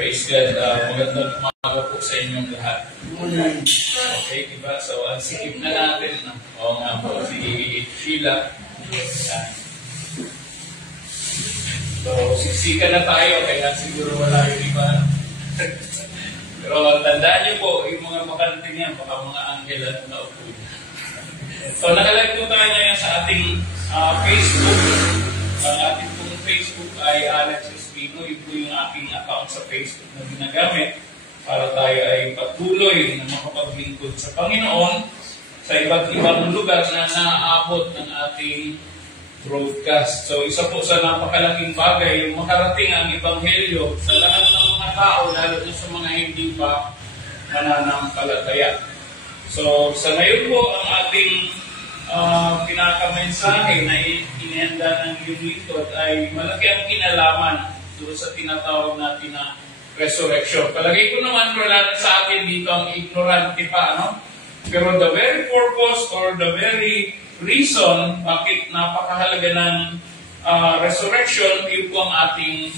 Praise God. Magandang umaga po sa inyong lahat. Okay, diba? So, sikip na natin. Oo nga po, si Sheila. So, siksika na tayo, kaya siguro wala yung iba. Pero tandaan niyo po, yung mga makanting yan, baka mga anghel at mga upo. So, nakalive po tayo ngayon sa ating Facebook. Ang ating pong Facebook ay Alex Espino. Yun po yung aking account sa Facebook na ginagamit para tayo ay patuloy na makapaglingkod sa Panginoon sa iba't ibang lugar na naaabot ng ating broadcast. So, isa po sa napakalaking bagay, yung makarating ang Ebanghelyo sa lahat ng mga tao, lalo na sa mga hindi pa mananampalataya. So, sa ngayon po, ang ating pinakamensahe na inihanda ng lingkod ay malaki ang kinalaman doon sa tinatawag natin na resurrection. Palagay ko naman, wala na sa atin dito ang ignorante pa, ano? Pero the very purpose or the very reason bakit napakahalaga ng resurrection, yun po ang ating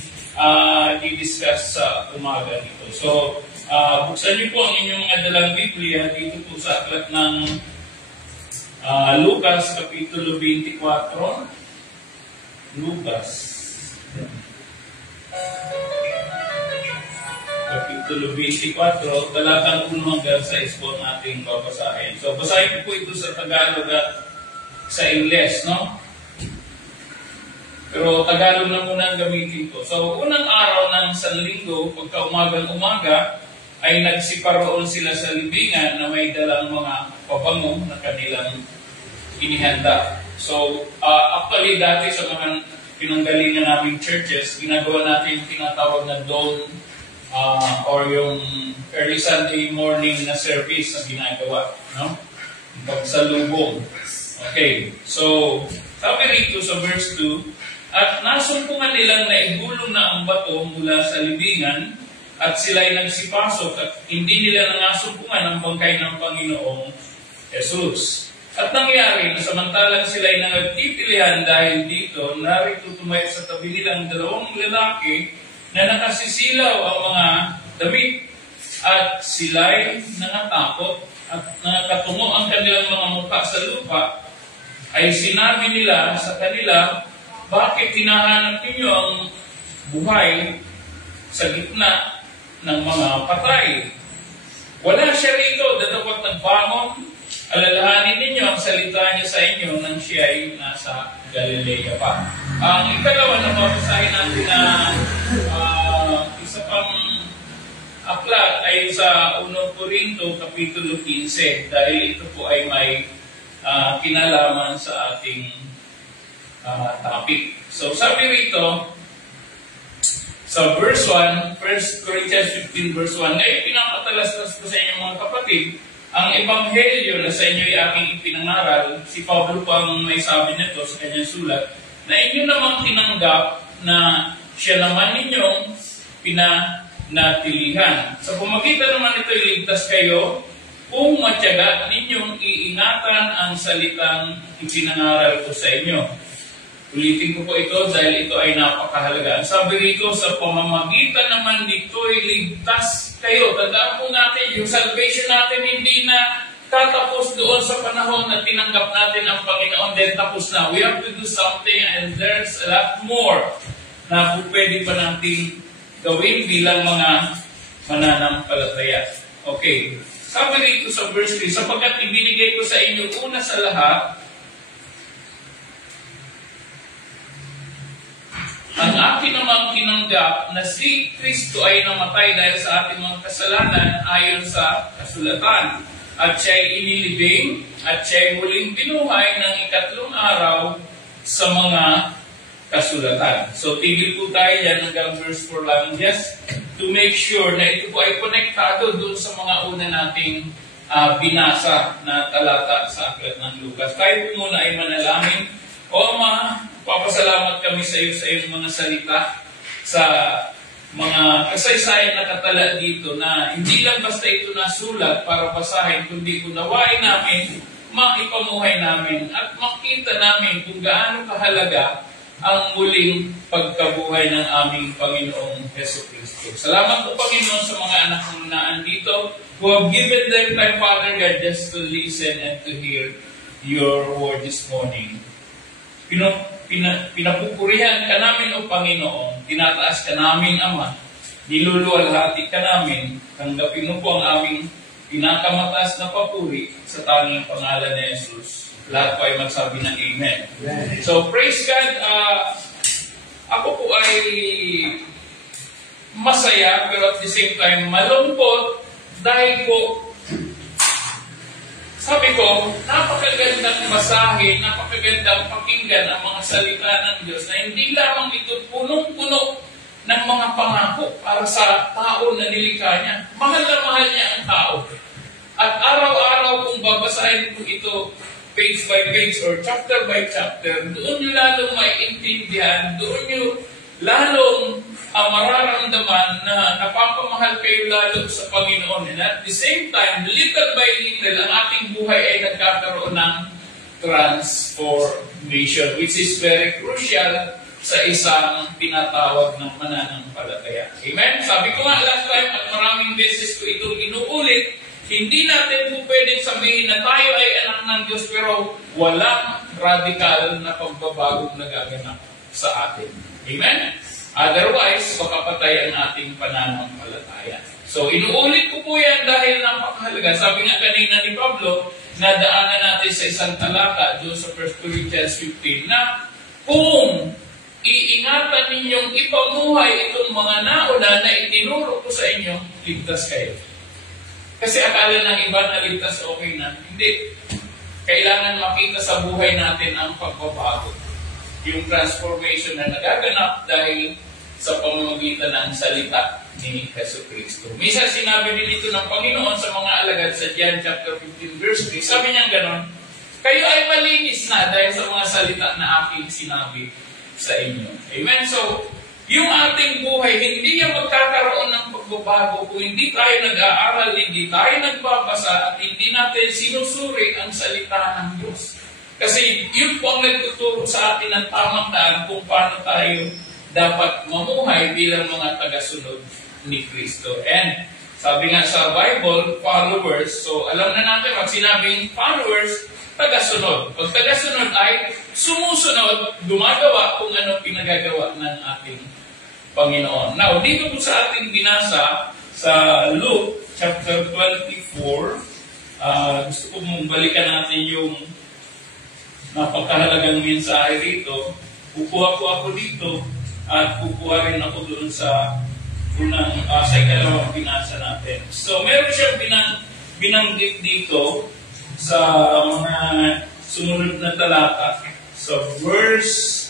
i-discuss sa umaga nito. So, buksan niyo po ang inyong mga dalang Biblia dito po sa aklat ng Lucas, Kapitulo 24. Lucas, Kapitulo 24, talatang 1 hanggang 6 po nating babasahin. So, basahin ko po ito sa Tagalog at sa Ingles, no? Pero Tagalog na muna ang gamitin ko. So, unang araw ng Sanlinggo, pagka umagang-umaga, ay nagsiparoon sila sa libingan na may dalang mga pabango na kanilang inihanda. So, actually, dati sa mga pinanggalingan naming churches, ginagawa natin yung tinatawag na dawn or yung early Sunday morning na service na ginagawa, no? Pagsalubong. Okay, so, sabi rito sa verse 2, at nasumpungan nilang naigulong na ang bato mula sa libingan, at sila'y nagsipasok at hindi nila nangasumpungan ang bangkay ng Panginoong Jesus. At nangyari na samantalang sila'y nagtitilihan dahil dito, narito tumayo sa tabi nilang dalawang lalaki na nakasisilaw ang mga damit, at sila'y nangatakot at nakatungo ang kanilang mga mukha sa lupa, ay sinabi nila sa kanila, bakit hinahanap ninyo ang buhay sa gitna ng mga patay? Wala siya rito, datapot nagbangon, alalahanin ninyo ang salita niya sa inyo nang siya ay nasa Galilea pa. Ang ikalawa na babasahin natin na isa pang aklat ay sa 1 Corinto, Kapitulo 15, dahil ito po ay may kinalaman sa ating topic. So, sabi rito, sa verse 1, 1 Corinthians 15 verse 1, ngayon pinapatalastas ko sa inyo mga kapatid, ang Ebanghelyo na sa inyo ay aking ipinangaral, si Pablo po ang may sabi nito sa kanyang sulat, na inyo namang tinanggap na siya naman ninyong pinanatilihan. Sa pamagitan naman ito, iligtas kayo kung matyaga ninyong iingatan ang salitang ipinangaral ko sa inyo. Ulitin ko po ito dahil ito ay napakahalaga. Ang sabi rito, sa pamamagitan naman dito ay ligtas kayo. Tandaan po natin, yung salvation natin hindi na tatapos doon sa panahon na tinanggap natin ang Panginoon, then tapos na. We have to do something and there's a lot more na pwede pa natin gawin bilang mga mananampalataya. Okay. Sabi rito sa verse 3, sapagkat ibinigay ko sa inyo una sa lahat, ang akin namang tinanggap na si Kristo ay namatay dahil sa ating mga kasalanan ayon sa kasulatan. At siya'y inilibing at siya'y muling binuhay ng ikatlong araw sa mga kasulatan. So, tigil po tayo dyan hanggang verse 4 lang. Just to make sure na ito po ay konektado doon sa mga una nating binasa na talata sa aklat ng Lucas. Tayo po muna ay manalangin. O Ama, papasalamat kami sa iyo sa iyong mga salita, sa mga kasaysayan na katala dito na hindi lang basta ito nasulat para basahin, kundi kung nawain namin, maipamuhay namin at makita namin kung gaano kahalaga ang muling pagkabuhay ng aming Panginoong Jesucristo. Salamat po, Panginoon, sa mga anak mo na andito who have given their time, Father God, just to listen and to hear your word this morning. Pinapupurihan ka namin, O Panginoon, tinataas ka namin, Ama, niluluwalhati ka namin, tanggapin mo po ang aming pinakamataas na papuri sa tanging pangalan ni Jesus. Lahat po ay magsabi ng Amen. So, praise God. Ako po ay masaya, pero at the same time, malungkot dahil po, sabi ko, napakagandang basahin, napakagandang pakinggan ang mga salita ng Diyos na hindi lamang ito punong-puno ng mga pangako para sa tao na nilikha niya. Mahal na mahal niya ang tao. At araw-araw kung babasahin po ito page by page or chapter by chapter, doon nyo lalong maiintindihan, doon nyo lalong mararamdaman na napapamahal kayo lalo sa Panginoon. And at the same time, little by little, ang ating buhay ay nagkakaroon ng transformation, which is very crucial sa isang tinatawag ng mananampalataya. Amen? Sabi ko nga last time at maraming beses ko itong inuulit, hindi natin po pwedeng sabihin na tayo ay anak ng Diyos pero walang radical na pagbabagong nagaganap sa atin. Amen? Otherwise, makapatay ang ating pananampalataya. So, inuulit ko po yan dahil napakahalaga. Sabi nga kanina ni Pablo, nadaanan natin sa isang talata doon sa 1 Corinthians 15 na kung iingatan ninyong ipamuhay itong mga nauna na itinuro ko sa inyo, ligtas kayo. Kasi akala ng iba na ligtas okay na. Hindi. Kailangan makita sa buhay natin ang pagbabago. Yung transformation na nagaganap dahil sa pamamagitan ng salita ni Jesucristo. Minsan sinabi din ito ng Panginoon sa mga alagad sa John chapter 15 verse 3. Sabi niya gano'n, kayo ay malinis na dahil sa mga salita na aking sinabi sa inyo. Amen? So, yung ating buhay, hindi niya magkakaroon ng pagbabago kung hindi tayo nag-aaral, hindi tayo nagbabasa, at hindi natin sinusuri ang salita ng Diyos. Kasi yun po ang nagtuturo sa atin ng tamang daan kung paano tayo dapat mamuhay bilang mga tagasunod ni Kristo. And sabi nga sa Bible, followers, so alam na natin, pag sinabing followers, tagasunod. Pag tagasunod ay sumusunod, gumagawa kung ano pinagagawa ng ating Panginoon. Now, dito po sa ating binasa sa Luke chapter 24, gusto ko mong balikan natin yung napakahalagang mensahe dito. Kukuha ko ako dito at kukuha rin ako doon sa unang, sa ikalawang binasa natin. So, meron siyang binanggit dito sa mga sumunod na talata. So, verse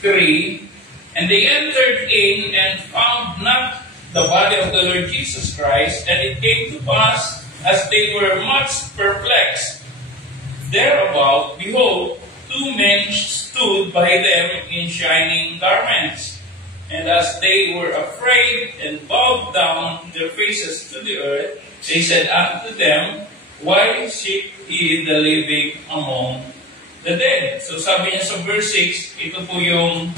3, and they entered in and found not the body of the Lord Jesus Christ, and it came to pass, as they were much perplexed thereabout, behold, two men stood by them in shining garments. And as they were afraid and bowed down their faces to the earth, they said unto them, why seek ye the living among the dead? So sabi niya sa verse 6, ito po yung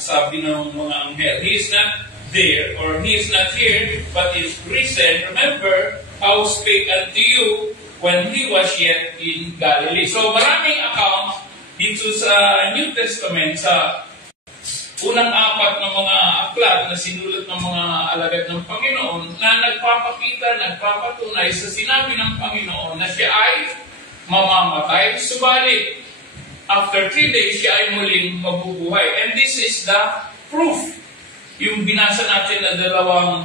sabi ng mga anghel. He is not there, or he is not here, but is risen. Remember how spake unto you when he was yet in Galilee. So maraming account dito sa New Testament, sa unang apat na mga aklat na sinulat ng mga alagad ng Panginoon na nagpapatunay sa sinabi ng Panginoon na siya ay mamamatay, subalit after 3 days siya ay muling mabubuhay. And this is the proof. Yung binasa natin na dalawang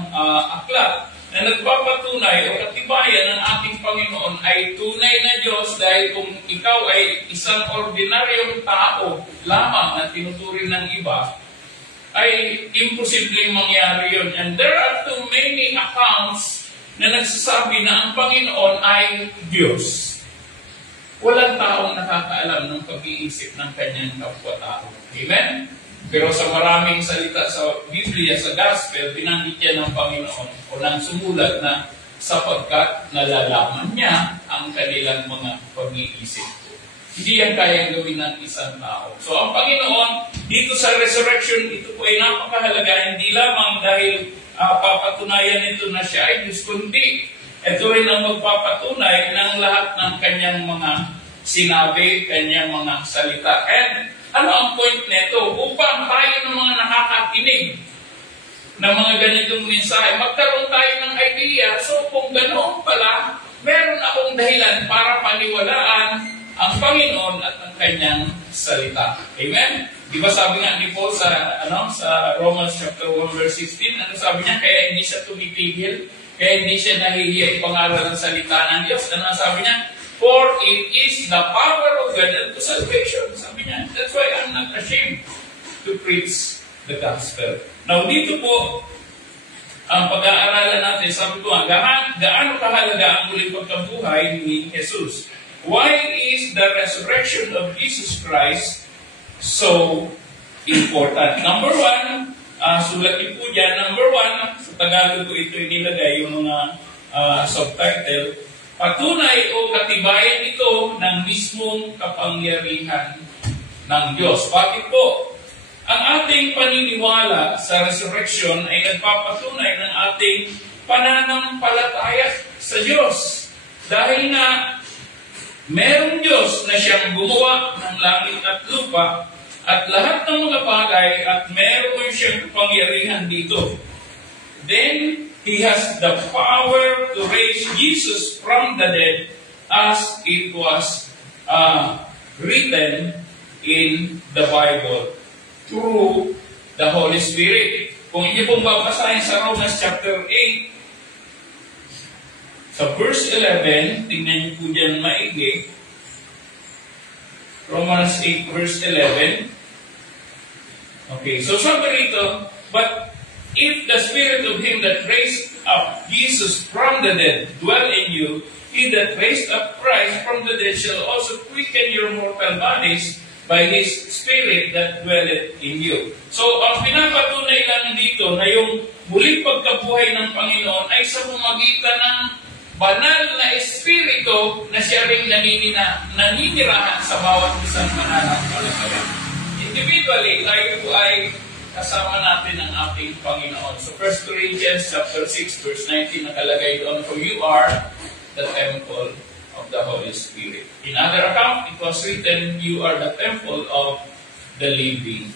aklat na nagpapatunay o katibayan ng ating Panginoon ay tunay na Diyos, dahil kung ikaw ay isang ordinaryong tao lamang na tinuturing ng iba, ay imposibleng mangyari yun. And there are too many accounts na nagsasabi na ang Panginoon ay Diyos. Walang taong nakakaalam ng pag-iisip ng kanyang kapwa-tao. Amen? Pero sa maraming salita sa Biblia, sa Gospel, binanggit yan ng Panginoon o ng sumulat na sapagkat nalalaman niya ang kanilang mga pag-iisip. Hindi yan kayang gawin ng isang tao. So ang Panginoon, dito sa resurrection, ito po ay napakahalaga, hindi lamang dahil papatunayan nito na siya ay Diyos, kundi ito rin ang magpapatunay ng lahat ng kanyang mga sinabi, kanyang mga salita. And ano ang point nito? Upang tayo ng mga nakakakinig ng mga ganitong mensahe, magkaroon tayo ng idea. So kung ganoon pala, meron akong dahilan para paniwalaan ang Panginoon at ang kanyang salita. Amen? Di ba sabi nga ni Paul sa Romans chapter 1 verse 16, ano sabi niya? Kaya hindi siya tumitigil, kaya hindi siya nahihiya ipangaral ng salita ng Diyos. Ano sabi niya? For it is the power of God unto salvation. Sabi niya, that's why I'm not ashamed to preach the gospel. Now, dito po, ang pag-aaralan natin, sabi ko nga, gaano kahalaga ang muling pagkabuhay ni Jesus? Why is the resurrection of Jesus Christ so important? Number one, sulatin po dyan, number one, sa Tagalog ko ito inilagay yung mga subtitle, patunay o katibayan ito ng mismong kapangyarihan ng Diyos. Bakit po? Ang ating paniniwala sa resurrection ay nagpapatunay ng ating pananampalataya sa Diyos. Dahil nga, merong Diyos na siyang gumawa ng langit at lupa at lahat ng mga bagay at meron siyang kapangyarihan dito. Then, He has the power to raise Jesus from the dead as it was written in the Bible through the Holy Spirit. Kung inyo pong babasahin sa Romans chapter 8, sa verse 11, tingnan niyo po dyan maigi. Romans 8 verse 11. Okay, so sabi rito, but if the Spirit of Him that raised up Jesus from the dead dwell in you, He that raised up Christ from the dead shall also quicken your mortal bodies by His Spirit that dwelleth in you. So, ang pinapatunay lang dito na yung muling pagkabuhay ng Panginoon ay sa pamagitan ng banal na Espiritu na siya ring naninirahan sa bawat isang mananampalataya. Individually, tayo po ay kasama natin ang ating Panginoon. So 1 Corinthians chapter 6 verse 19 nakalagay doon, for you are the temple of the Holy Spirit. In other account, it was written, you are the temple of the living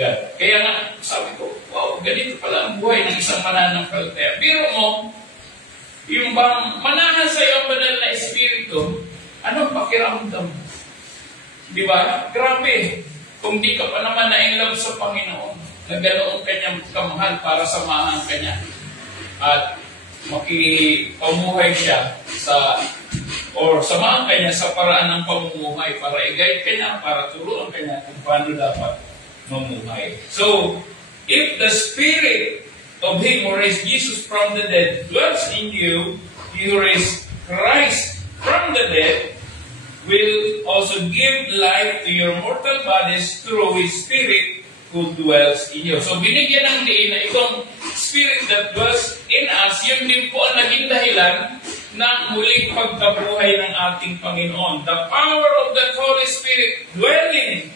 God. Kaya nga, sabi ko, wow, ganito pala ang buhay ng isang mananampalataya. Biro mo, yung bang manahan sa iyo ang banal na Espiritu, anong pakiramdam? Di ba? Grabe. Kung di ka pa naman na-in-love sa Panginoon, na ganoon kanyang kamahal para samahan kanya at makipamuhay siya or samahan kanya sa paraan ng pamumuhay para i-guide kanya, para turuan kanya kung paano dapat mamuhay. So, if the Spirit of Him who raised Jesus from the dead dwells in you, He who raised Christ from the dead will also give life to your mortal bodies through His Spirit who dwells in you. So, binigyan ng diin na itong Spirit that dwells in us, yun din po ang naging dahilan ng muling pagkabuhay ng ating Panginoon. The power of the Holy Spirit dwelling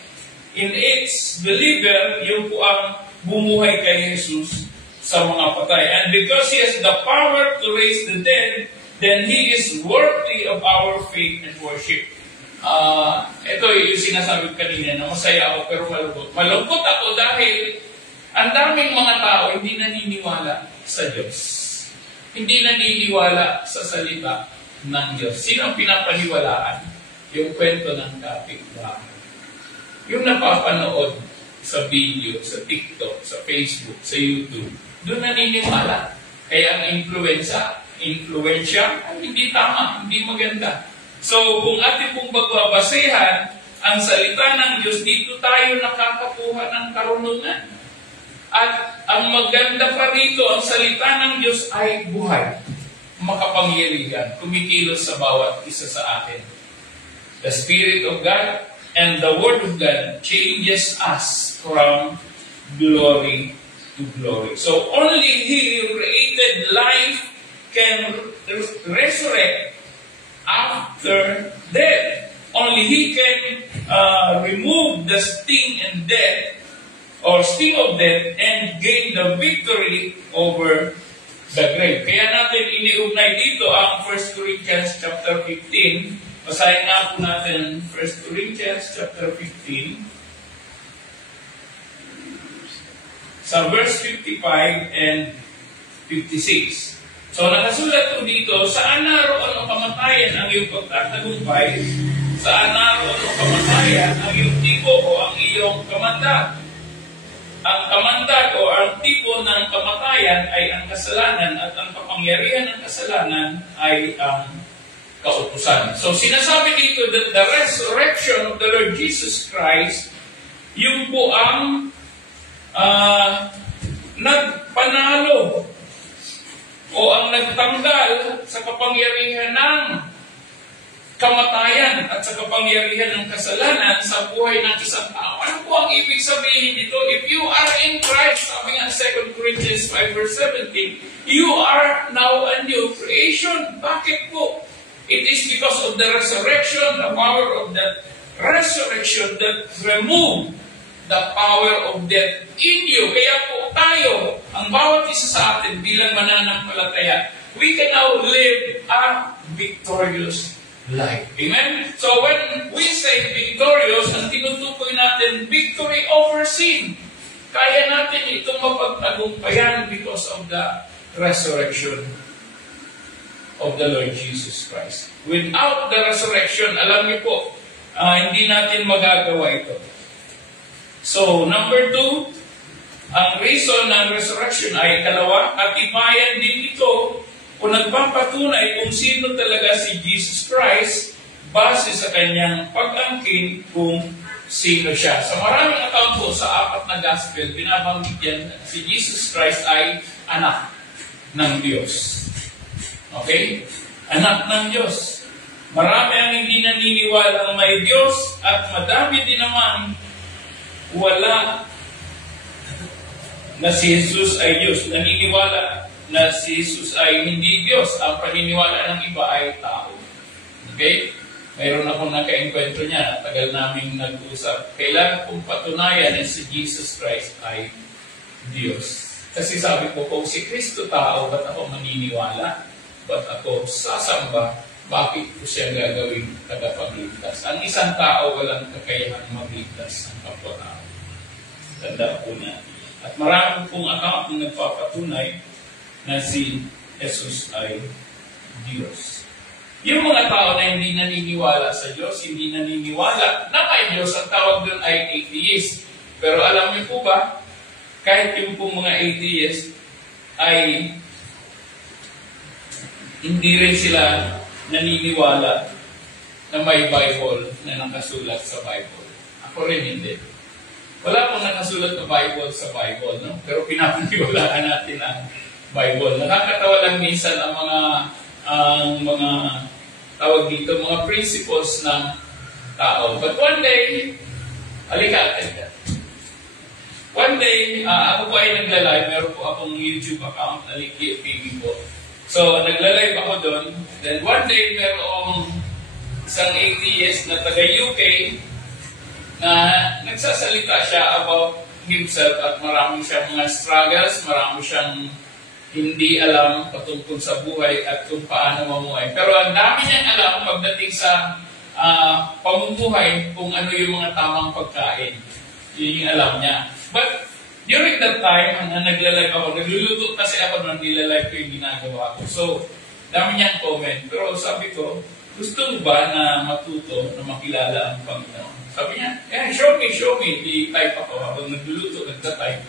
in its believer, yun po ang bumuhay kay Jesus sa mga patay. And because He has the power to raise the dead, then He is worthy of our faith and worship. Ito yung sinasabi kanina na masaya ako pero malungkot. Malungkot ako dahil ang daming mga tao hindi naniniwala sa Diyos. Hindi naniniwala sa salita ng Diyos. Sino ang pinapaniwalaan? Yung kwento ng kapitbahay. Yung napapanood sa video, sa TikTok, sa Facebook, sa YouTube, doon naniniwala. Kaya ang influensya, hindi tama, hindi maganda. So, kung ating pong magbabasehan ang salita ng Diyos, dito tayo nakakakuha ng karunungan. At ang maganda pa rito, ang salita ng Diyos ay buhay, makapangyarihan, kumikilos sa bawat isa sa atin. The Spirit of God and the Word of God changes us from glory to glory. So, only He who created life can resurrect after death. Only only He can remove the sting and death, or sting of death, and gain the victory over the grave. Kaya natin iniugnay dito ang 1 Corinthians chapter 15. Basahin nga po natin 1 Corinthians chapter 15. Sa verse 55 and 56. So nakasulat po dito, saan naroon ang kamatayan ang iyong pagtatagumpay? Saan naroon ang kamatayan ang iyong tipo o ang iyong kamandag? Ang kamandag o ang tipo ng kamatayan ay ang kasalanan at ang kapangyarihan ng kasalanan ay ang kautusan. So sinasabi dito that the resurrection of the Lord Jesus Christ, yung po ang nagpanalo o ang nagtanggal sa kapangyarihan ng kamatayan at sa kapangyarihan ng kasalanan sa buhay ng isang tao. Ano po ang ibig sabihin dito? If you are in Christ, sabi nga 2 Corinthians 5 verse 17, you are now a new creation. Bakit po? It is because of the resurrection, the power of the resurrection that removed the power of death in you. Kaya po tayo, ang bawat isa sa atin bilang mananampalataya, we can now live a victorious life. Amen? So when we say victorious, ang tinutukoy natin, victory over sin. Kaya natin itong mapagtagumpayan because of the resurrection of the Lord Jesus Christ. Without the resurrection, alam niyo po, hindi natin magagawa ito. So, number 2, ang reason ng resurrection ay kalawa, katibayan din ito kung nagpapatunay kung sino talaga si Jesus Christ base sa kanyang pag-angkin kung sino siya. Sa maraming account po sa 4 na gospel, binabanggit yan, si Jesus Christ ay anak ng Diyos. Okay? Anak ng Diyos. Marami ang hindi naniniwala na may Diyos at madami din naman wala na si Jesus ay Diyos. Naniniwala na si Jesus ay hindi Diyos. Ang paniniwala ng iba ay tao. Okay? Mayroon akong naka-enkwentro niya. Tagal naming nag-usap. Kailangan kong patunayan na si Jesus Christ ay Diyos. Kasi sabi ko, kung si Kristo tao, ba't ako maniniwala? Ba't ako sasamba? Bakit ko siya gagawin tagapagligtas? Ang isang tao walang kakayahang magligtas ng kapwa-tao. Tanda po na. At marami pong account na nagpapatunay na si Jesus ay Diyos. Yung mga tao na hindi naniniwala sa Diyos, hindi naniniwala na may Diyos, ang tawag doon ay atheist. Pero alam niyo po ba, kahit yung pong mga atheist ay hindi rin sila naniniwala na may Bible na nakasulat sa Bible. Ako rin hindi. Wala pong nakasulat na Bible sa Bible, no? Pero pinapaniwalaan natin ang Bible. Nakakatawa lang minsan ang mga tawag dito, mga principles ng tao. But one day, one day, ako po ay nagla-live. Meron po akong YouTube account, Aliki TV po. So, nagla-live ako doon. Then one day, merong isang atheist na taga-UK na nagsasalita siya about himself at marami siyang mga struggles, marami siyang hindi alam patungkol sa buhay at kung paano mamuhay. Pero ang dami niyang alam pagdating sa pamumuhay kung ano yung mga tamang pagkain. Yun yung alam niya. But during that time, na nagla-live ako, nagluluto kasi ako nang nila-live ko yung ginagawa ko. So, dami niyang comment. Pero sabi ko, gusto mo ba na matuto, na makilala ang Panginoon? Sabi niya, yeah, show me. Di-type ako. Habang nagluluto, nagta-type.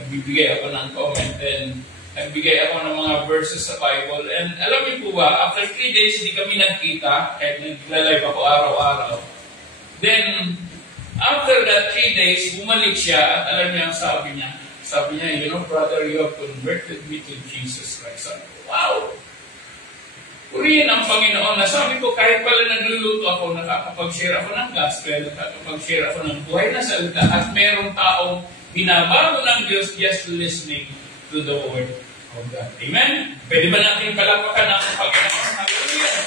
Nagbibigay ako ng comment. And nagbigay ako ng mga verses sa Bible. And alam niyo po ba, after 3 days, hindi kami nagkita. Kahit nagla-live ako araw-araw. Then, after that 3 days, bumalik siya. At alam niya ang sabi niya. Sabi niya, you know, brother, you have converted me to Jesus Christ. Sabi ko, wow! Purihin ang Panginoon na sabi ko, kahit pala nagluluto ako, nakakapag-share ako ng gospel, nakakapag-share ako ng buhay na salita, at merong taong binabago ng Diyos just listening to the Word of God. Amen? Pwede ba natin palapakan ang Panginoon? Hallelujah!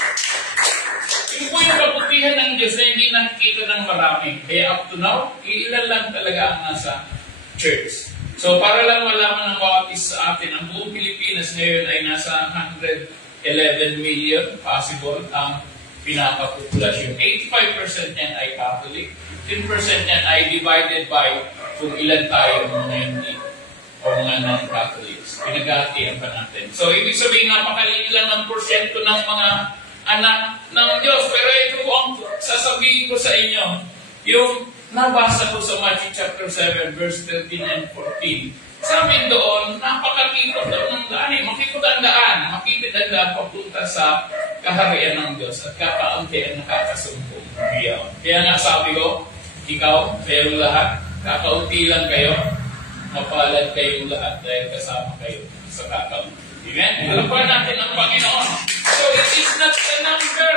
Yung po yung kasabihan ng Diyos na hindi nakikita ng marami. Kaya up to now, ilan lang talaga ang nasa church. So para lang malaman ng bawat isa sa atin, ang buong Pilipinas ngayon ay nasa 111 million possible ang pinakapopulasyon. 85% yan ay Catholic, 10% yan ay divided by kung ilan tayo mga hindi o mga non-Catholics. Pinag-aatian pa natin. So ibig sabihin, napakaliit lang ng porsyento ng mga anak ng Diyos. Pero ito po ang sasabihin ko sa inyo, yung nabasa ko sa Matthew chapter 7, verse 13 and 14. Sabi doon, napakakikot daw ng daan eh. Makikot ang daan. Makikot ang daan papunta sa kaharian ng Diyos at kakaunti ang nakakasumpong. Kaya nga sabi ko, ikaw, kayong lahat, kakaunti lang kayo, mapalad kayong lahat dahil kasama kayo sa kakaunti. Amen? Alam pa natin ang Panginoon. So it is not the number.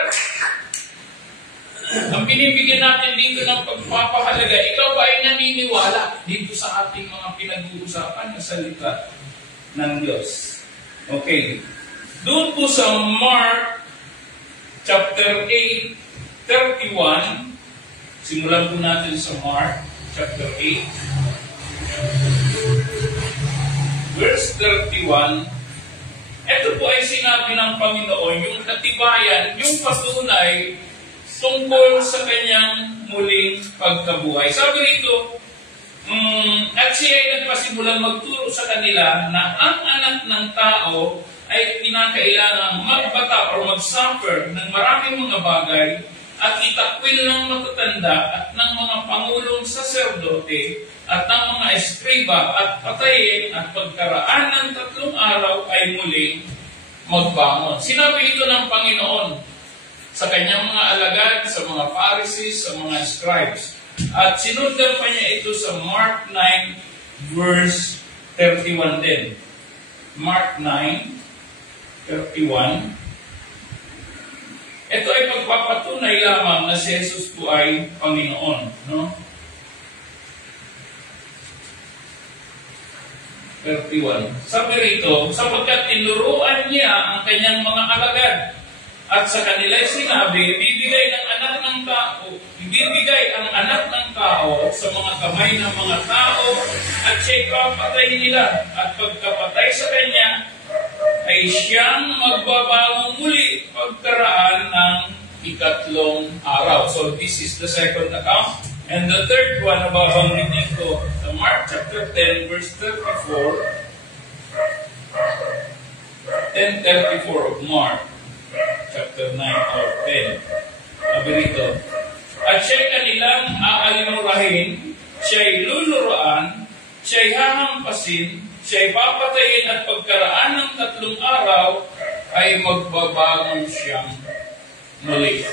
Ang binibigyan natin dito ng pagpapahalaga, ikaw ba ay naniniwala dito sa ating mga pinag-uusapan na salita ng Diyos? Okay. Doon po sa Mark chapter 8, 31, simulan po natin sa Mark chapter 8, verse 31. Ito po ay sinabi ng Panginoon, yung katibayan, yung patunay tungkol sa kanyang muling pagkabuhay. Sabi rito, at siya ay nagpasimulang magturo sa kanila na ang anak ng tao ay kinakailangang magbata o mag-suffer ng maraming mga bagay at itakwil ng matatanda at ng mga pangulong saserdote at ng mga eskriba at patayin at pagkaraan ng 3 araw ay muling magbangon. Sinabi ito ng Panginoon sa kanyang mga alagad, sa mga Pharisees, sa mga scribes. At sinundan pa niya ito sa Mark 9, verse 31 din. Mark 9, 31. Ito ay pagpapatunay lamang na si Jesus po ay Panginoon. No? 31. Sabi rito, sapagkat tinuruan niya ang kanyang mga alagad. At sa kanila sinabi, ibibigay ang anak ng tao sa mga kamay ng mga tao at siya'y papatay nila. At pagkapatay sa kanya, ay siyang magbabago muli pagkaraan ng 3 araw. So this is the second account. And the third one, nababanggit dito sa Mark chapter 10, verse 34. 10:34 of Mark. Chapter 9 or 10. Sabi rito, at siya'y kanilang aalimurahin, siya'y luluroan, siya'y hahampasin, siya'y papatayin at pagkaraan ng 3 araw ay magbabangon siyang muli.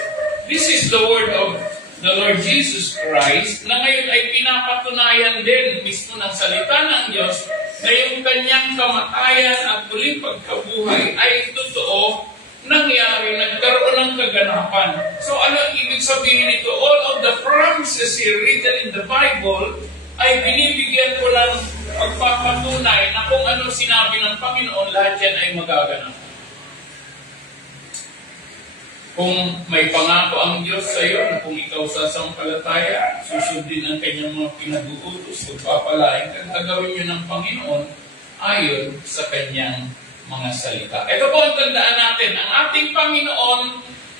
This is the word of the Lord Jesus Christ na ngayon ay pinapatunayan din mismo ng salita ng Diyos na yung kanyang kamatayan at muling pagkabuhay ay totoo nangyari, nagkaroon ng kaganapan. So ano ibig sabihin ito? All of the promises here written in the Bible ay binibigyan ko ng pagpapatunay na kung ano sinabi ng Panginoon, lahat yan ay magaganap. Kung may pangako ang Diyos sa iyo na kung ikaw sasampalataya, susundin ang kanyang mga pinag-uutos, pagpapalain, gagawin niyo ng Panginoon ayon sa kanyang mga salita. Ito po ang tandaan natin. Ang ating Panginoon,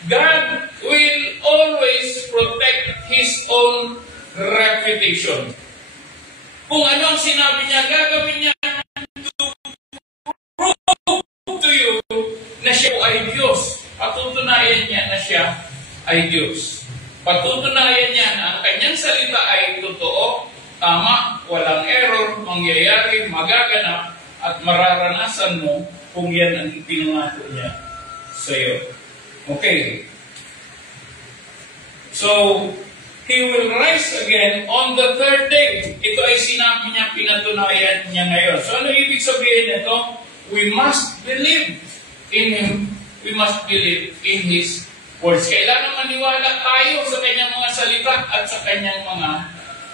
God will always protect His own reputation. Kung ano ang sinabi niya, gagawin niya to prove to you na siya ay Diyos. Patutunayan niya na siya ay Diyos. Patutunayan niya na ang kanyang salita ay totoo, tama, walang error, mangyayari, magaganap, at mararanasan mo kung yan ang ipinangako niya sa iyo. Okay. So, He will rise again on the 3rd day. Ito ay sinabi niya, pinatunayan niya ngayon. So, ano ibig sabihin nito? We must believe in Him. We must believe in His words. Kailangan maniwala tayo sa kanyang mga salita at sa kanyang mga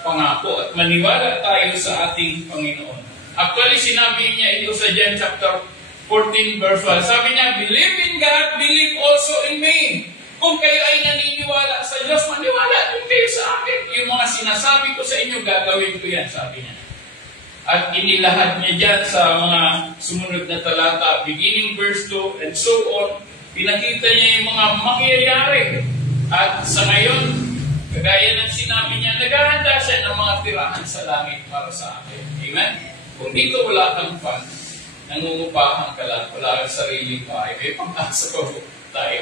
pangako. At maniwala tayo sa ating Panginoon. Actually, sinabi niya ito sa John chapter 14, verse 1. Sabi niya, believe in God, believe also in me. Kung kayo ay naniniwala sa Diyos, maniwala din kayo sa akin. Yung mga sinasabi ko sa inyo, gagawin ko yan, sabi niya. At inilahad niya dyan sa mga sumunod na talata, beginning verse 2 and so on. Pinakita niya yung mga mangyayari. At sa ngayon, kagaya ng sinabi niya, naghahanda siya ng mga tirahan sa langit para sa akin. Amen? Kung dito wala kang fan, nangungupahan ka lang, wala kang sariling bahay, may pag-asa pa tayo.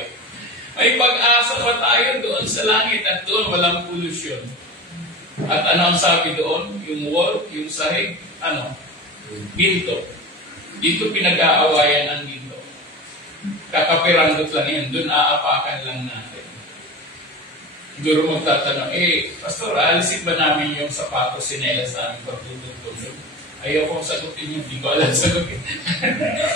May pag-asa pa tayo doon sa langit at doon walang pollution. At ano ang sabi doon? Yung wall, yung sahig, ginto. Dito pinag-aawayan ang ginto. Kakapirandot lang yan, doon aapakan lang natin. Siguro magtatanong, Pastor, alisin ba namin yung sapatos, sinelas namin pagtutugtog? Ayaw kong sagutin yun, hindi ko alam sagutin.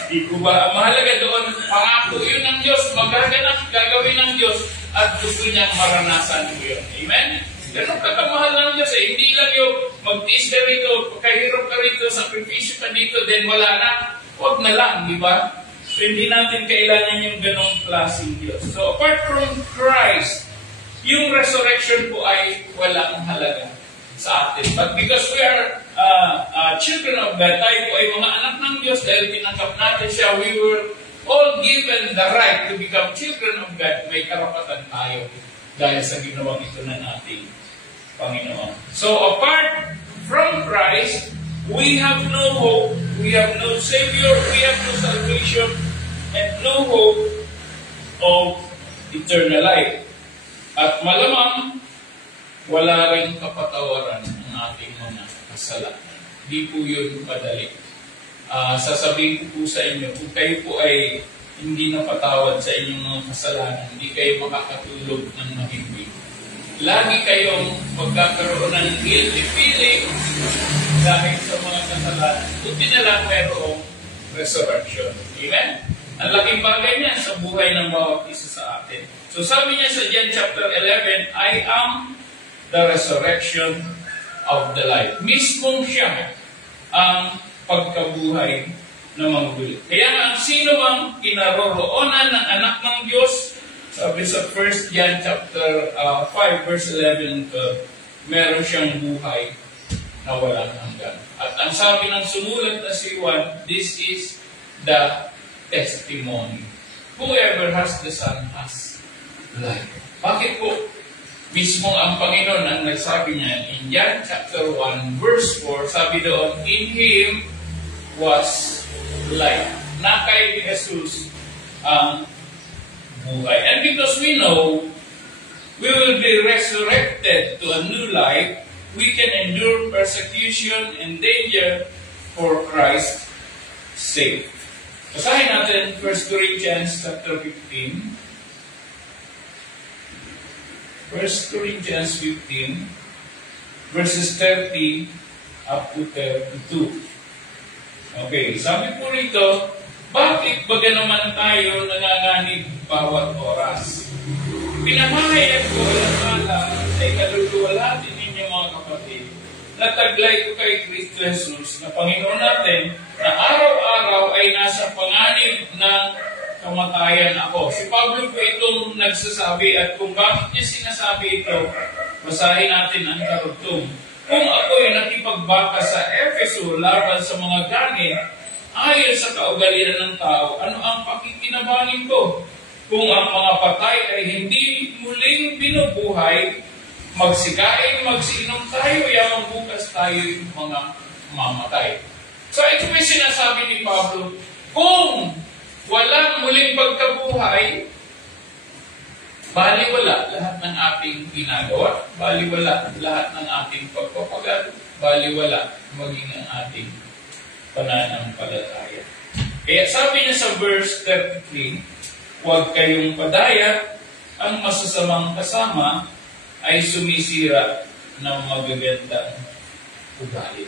Hindi ko ba, mahalaga doon, pangako yun ng Diyos, magaganap, gagawin ng Diyos, at gusto niyang maranasan ko yun. Amen? Ganun kakamahal ng Diyos eh. Hindi lang yung mag-tiis ka rito, pagkahirap ka rito, sakripisyo ka dito, then wala na. Huwag na lang, di ba? So hindi natin kailangan yung ganong klaseng Diyos. So apart from Christ, yung resurrection po ay walang halaga sa atin. But because we are children of God, tayo po ay mga anak ng Diyos dahil tinanggap natin siya, we were all given the right to become children of God. May karapatan tayo dahil sa ginawang ito ng ating Panginoon. So apart from Christ, we have no hope, we have no Savior, we have no salvation, and no hope of eternal life. At malamang, wala rin kapatawaran ng ating mga kasalanan. Di po yun madali. Sasabihin ko po sa inyo, kung kayo po ay hindi napatawad sa inyong mga kasalanan, hindi kayo makakatulog ng mahimbing. Lagi kayong magkakaroon ng guilty feeling dahil sa mga kasalanan. Buti na lang mayroong resurrection. Amen? Ang laking bagay niya sa buhay ng bawat isa sa atin. So sabi niya sa John chapter 11, I am the resurrection of the life. Mismong siya ang pagkabuhay ng mga huli. Kaya nga, sino ang kinaroroonan ng anak ng Diyos? Sabi sa 1 John chapter 5 verse 11, meron siyang buhay na walang hanggan. At ang sabi ng sumulat na si Juan, this is the testimony. Whoever has the Son has life. Bakit po? Mismo ang Panginoon ang nagsabi niya in John chapter 1 verse 4, sabi doon, in Him was life. Na kay Jesus ang buhay. And because we know we will be resurrected to a new life, we can endure persecution and danger for Christ's sake. Basahin natin 1 Corinthians chapter 15. 1 Corinthians 15, verses 30 up to 32. Okay, sabi po rito, bakit ba naman tayo nanganganib bawat oras? Pinamahayag ko ang ala ay kaluluwa din ninyo mga kapatid, na taglay ko kay Kristo Jesus na Panginoon natin, na araw-araw ay nasa panganib ng kamatayan ako. Si Pablo po itong nagsasabi at kung bakit niya sinasabi ito, basahin natin ang karugtong. Kung ako'y nakipagbaka sa Efeso laban sa mga ganit, ayon sa kaugalian ng tao, ano ang pakikinabangan ko? Kung ang mga patay ay hindi muling binubuhay, magsikain, magsinom tayo, yamang bukas tayo yung mga mamatay. So ito may sinasabi ni Pablo, kung walang muling pagkabuhay, baliwala lahat ng ating ginagawa, baliwala lahat ng ating pagpapagal, baliwala maging ang ating pananampalataya. Kaya sabi niya sa verse 33, huwag kayong padaya, ang masasamang kasama ay sumisira ng magagandang ugali.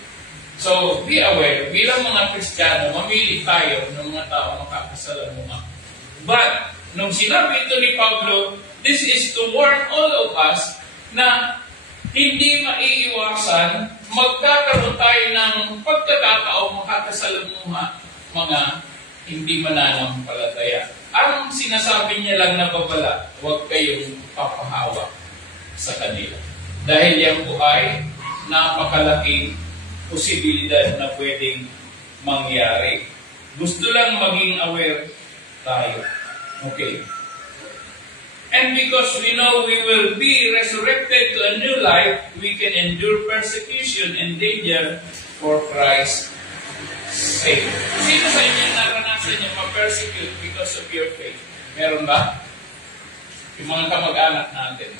So, be aware, bilang mga Kristiyano, mamili tayo ng mga tao makakasalamuha. But, nung sinabi ito ni Pablo, this is to warn all of us na hindi maiiwasan, magkakaroon tayo ng pagkakataong makakasalamuha mga hindi mananampalataya. Ang sinasabi niya lang na babala, huwag kayong papahawak sa kanila. Dahil yan po ay napakalaking posibilidad na pwedeng mangyari. Gusto lang maging aware tayo. Okay. And because we know we will be resurrected to a new life, we can endure persecution and danger for Christ's sake. Sino sa inyo naranasan yung ma-persecute because of your faith? Meron ba? Yung mga kamag-anak natin.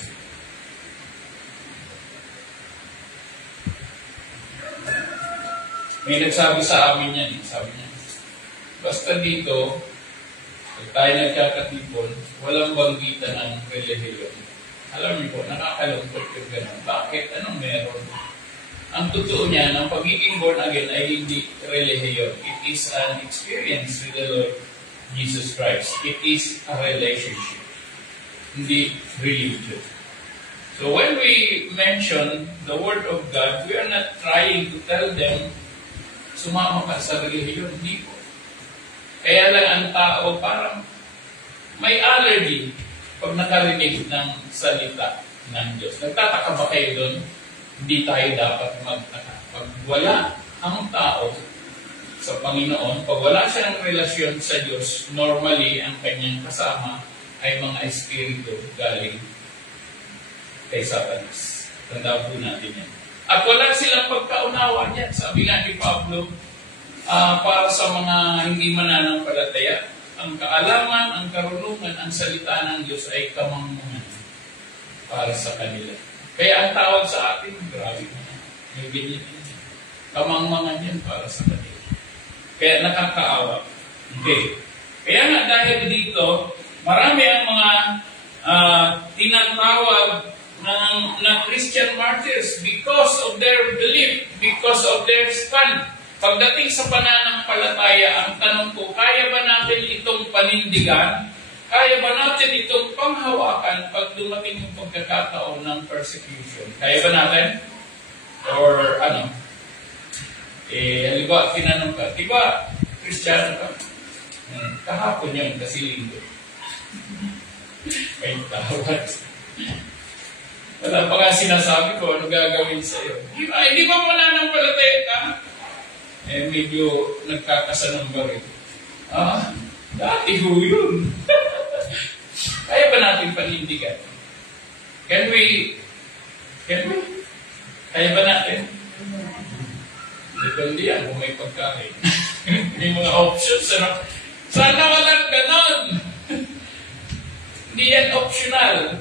May nagsabi sa amin yan. Sabi niya, basta dito, pag tayo nagkakatipon, walang banggitan ng relihiyon. Alam niyo po, nakakalungkot yung gano'n. Bakit? Anong meron? Ang totoo niya, ang pagiging born again ay hindi relihiyon. It is an experience with the Lord Jesus Christ. It is a relationship. Hindi religion. So when we mention the Word of God, we are not trying to tell them, sumama ka sa relihiyon. Hindi po. Kaya lang ang tao parang may allergy pag nakarinig ng salita ng Diyos. Nagtataka ba kayo doon? Hindi tayo dapat magtaka. Pag wala ang tao sa Panginoon, pag wala siyang relasyon sa Diyos, normally ang kanyang kasama ay mga espiritu galing kay Satanas. Tandaan po natin yan. At wala silang pagkaunawa niyan. Sabi nga ni Pablo, para sa mga hindi mananampalataya, ang kaalaman, ang karunungan, ang salita ng Diyos ay kamangmangan para sa kanila. Kaya ang tawag sa atin, grabe na. May ganyan yan. Kamangmangan yan para sa kanila. Kaya nakakaawa. Okay. Kaya nga dahil dito, marami ang mga tinatawag na Christian martyrs because of their belief, because of their stand. Pagdating sa pananampalataya, ang tanong ko, kaya ba natin itong panindigan? Kaya ba natin itong panghawakan pag dumating yung pagkakataon ng persecution? Kaya ba natin? Or ano? Halimbawa, tinanong ka, di ba, Kristiyano ka? Kahapon yun, kasi linggo. May tawad. Wala pa nga sinasabi ko, ano gagawin sa'yo? Di ba mananampalataya ka? Medyo nagkakasanamba rin. Dati ho yun. Kaya ba natin panindigan? Can we? Kaya ba natin? Depende yan kung may pagkain. May mga options, ano? Sana walang ganon. Hindi yan optional.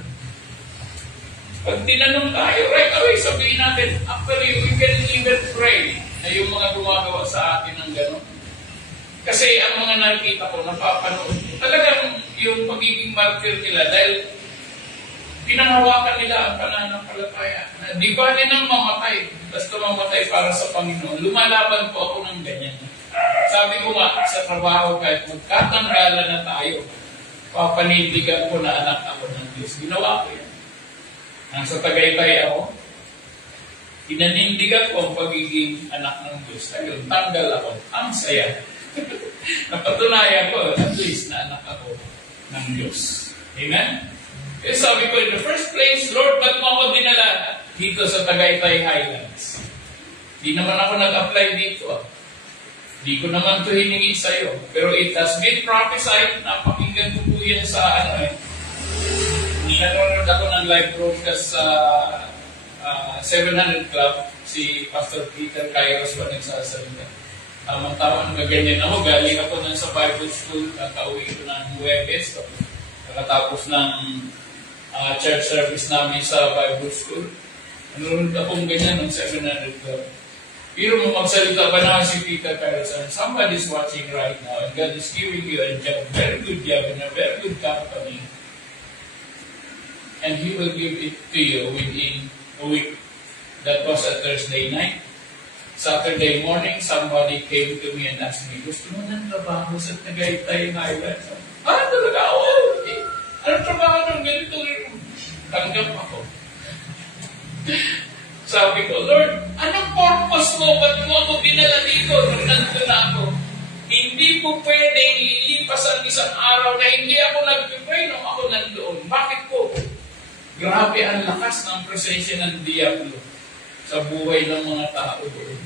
Pag tinanong tayo, right away, sabihin natin, actually, we can even pray na yung mga gumagawa sa atin ng gano'n. Kasi ang mga nakita ko, napapanood, talagang yung pagiging martyr nila dahil pinangawakan nila ang pananampalataya. Di ba nilang mamatay? Basta mamatay para sa Panginoon. Lumalaban po ako ng ganyan. Sabi ko nga, sa trabaho kahit magkatanggalan na tayo, papanindigan ko na anak ako ng Diyos. Ginawa ko yan. Nasa Tagaytay ako, pinanindigan ko ang pagiging anak ng Diyos. Ayun, tanggal ako. Ang saya. Napatunayan ko, at least na anak ako ng Diyos. Amen? Eh, sabi ko, in the first place, Lord, ba't mo ako dinala dito sa Tagaytay Highlands? Di naman ako nag-apply dito. Di ko naman ito hiningi sa'yo. Pero it has been prophesied, napakinggan ko po yan sa nanonood ako ng live broadcast sa 700 Club, si Pastor Peter Kairos pa nagsasalita. Tamang-tamang ganyan ako, galing ako nun sa Bible School, nakauwi ko ng Huwebes, pagkatapos ng church service namin sa Bible School. Nanonood akong ganyan ng 700 Club. Pero mo magsalita pa na si Peter Kairos, somebody's watching right now, and God is giving you a job, very good job, in a very good company. And He will give it to you within a week. That was a Thursday night. Saturday morning, somebody came to me and asked me, gusto mo ng trabaho sa Tagaytay Highlands? Talaga ako? Anong trabaho ng ganito? Tanggap ako. Sabi ko, Lord, anong purpose mo? Ba't mo ako binala dito? Nung nandito na ako. Hindi po pwedeng lumipas ang isang araw na hindi ako nag-pray nung ako nandoon. Bakit po? Grabe ang lakas ng presensya ng Diablo sa buhay ng mga tao doon.